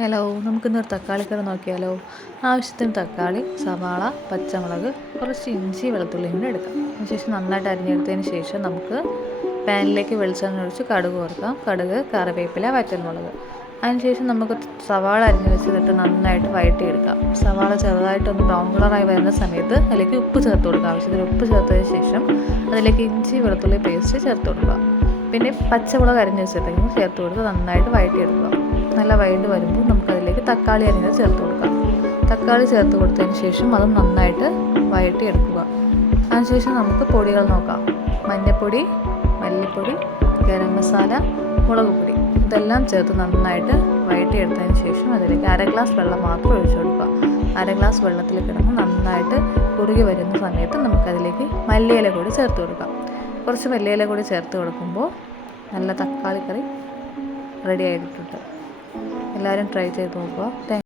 Hello നമുക്കിന്നൊരു തക്കാളിക്കറി നോക്കിയാലോ? ആവശ്യത്തിന് തക്കാളി സവാള പച്ചമുളക് കുറച്ച് ഇഞ്ചി വെളുത്തുള്ളി കൂടെ എടുക്കാം. അതിനുശേഷം നന്നായിട്ട് അരിഞ്ഞെടുത്തതിന് ശേഷം നമുക്ക് പാനിലേക്ക് വെളിച്ചെണ്ണ ഒഴിച്ച് കടുക് വറുക്കാം. കടുക് കറിവേപ്പില വറ്റൽമുളക്. അതിനുശേഷം നമുക്ക് സവാള അരിഞ്ഞ് വെച്ചിട്ട് നന്നായിട്ട് വഴറ്റിയെടുക്കാം. സവാള ചെറുതായിട്ടൊന്ന് ബ്രൗൺ കളറായി വരുന്ന സമയത്ത് അതിലേക്ക് ഉപ്പ് ചേർത്ത് കൊടുക്കാം. ആവശ്യത്തിന് ഉപ്പ് ചേർത്തതിന് ശേഷം അതിലേക്ക് ഇഞ്ചി വെളുത്തുള്ളി പേസ്റ്റ് ചേർത്ത് കൊടുക്കുക പിന്നെ പച്ചമുളക് അരിഞ്ഞ് വെച്ചിട്ടുണ്ടെങ്കിൽ ചേർത്ത് കൊടുത്ത് നന്നായിട്ട് വഴറ്റിയെടുക്കുക നല്ല വൈകിട്ട് വരുമ്പോൾ നമുക്കതിലേക്ക് തക്കാളി അരിഞ്ഞത് ചേർത്ത് കൊടുക്കാം. തക്കാളി ചേർത്ത് കൊടുത്തതിന് ശേഷം അത് നന്നായിട്ട് വഴറ്റിയെടുക്കുക അതിനുശേഷം നമുക്ക് പൊടികൾ നോക്കാം. മഞ്ഞൾപ്പൊടി മല്ലിപ്പൊടി ഗരം മസാല മുളക് പൊടി. ഇതെല്ലാം ചേർത്ത് നന്നായിട്ട് വഴറ്റിയെടുത്തതിന് ശേഷം അതിലേക്ക് അര ഗ്ലാസ് വെള്ളം മാത്രം ഒഴിച്ചു കൊടുക്കുക. അര ഗ്ലാസ് വെള്ളത്തിൽ കിടന്ന് നന്നായിട്ട് കുറുകി വരുന്ന സമയത്ത് നമുക്കതിലേക്ക് മല്ലിയില കൂടി ചേർത്ത് കൊടുക്കാം. കുറച്ച് മല്ലിയില കൂടി ചേർത്ത് കൊടുക്കുമ്പോൾ നല്ല തക്കാളി കറി റെഡി ആയിട്ടുണ്ട്. എല്ലാവരും ട്രൈ ചെയ്ത് നോക്കുക.